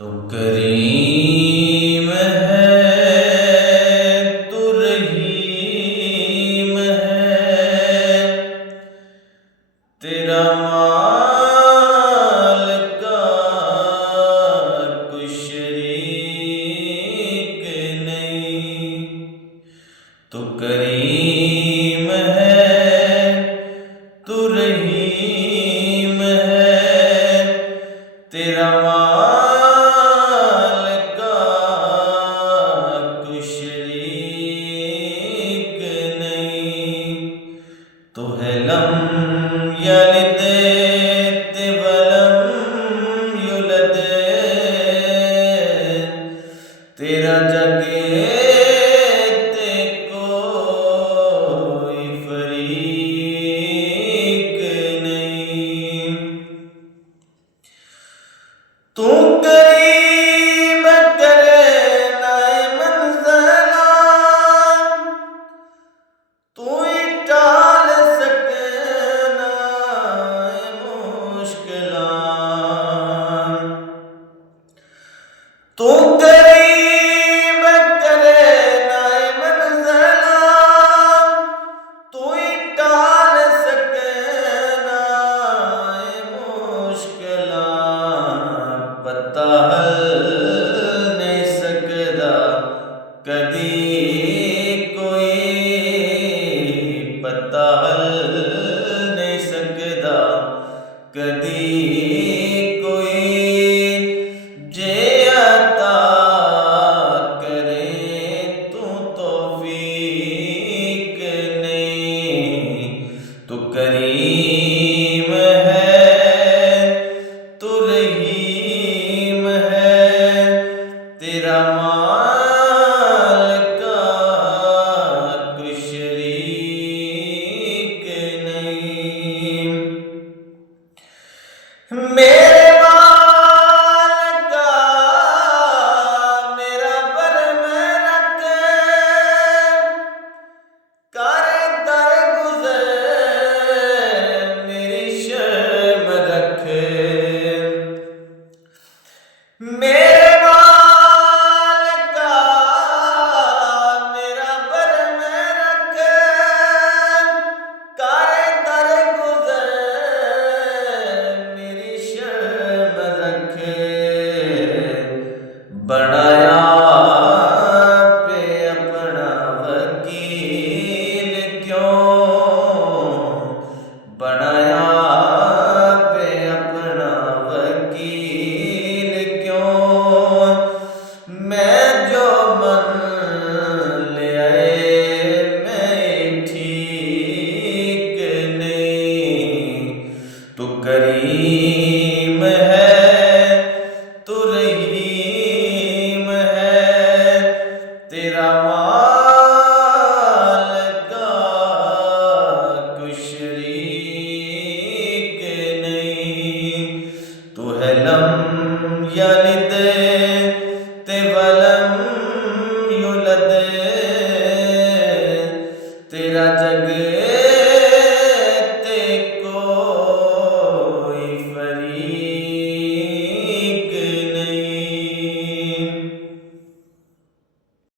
तो करीम है, तू रहीम है, तेरा माल का कोई शरीक नहीं। तो करीम है, तू रहीम है, तेरा माल का कोई शरीक नहीं। तो है लम यलिद वलम युलद, तेरा जगे ते कोई फरीक नहीं। तू करीब करे नाए मंज़ला, तू ही टाल सके नाए मुश्किलां। तू करीब करे नाए मंज़ला, तू ही टाल सके नाए मुश्किलां। पता हल नहीं सकदा कदी कोई, पता हल नहीं सकदा कदी कोई। जे अता करे तू तौफीक नहीं। तू करीम है, तू रहीम है, तेरा माल का कोई शरीक नहीं। मेरे माल का मेरा बर में रखे, कर दर गुज़र मेरी शर्म रखे। मेरे माल का मेरा बर में रखे, कर दर गुज़र मेरी शर्म रखे। बनाया पे अपना वकील क्यों, बनाया पे अपना वकील क्यों। मैं जो मन ले आए मैं ठीक नहीं। तू करीम है, तू रहीम है, तेरा माल का कोई शरीक नहीं। तू है लम यलिद वलम युलद, तेरा जग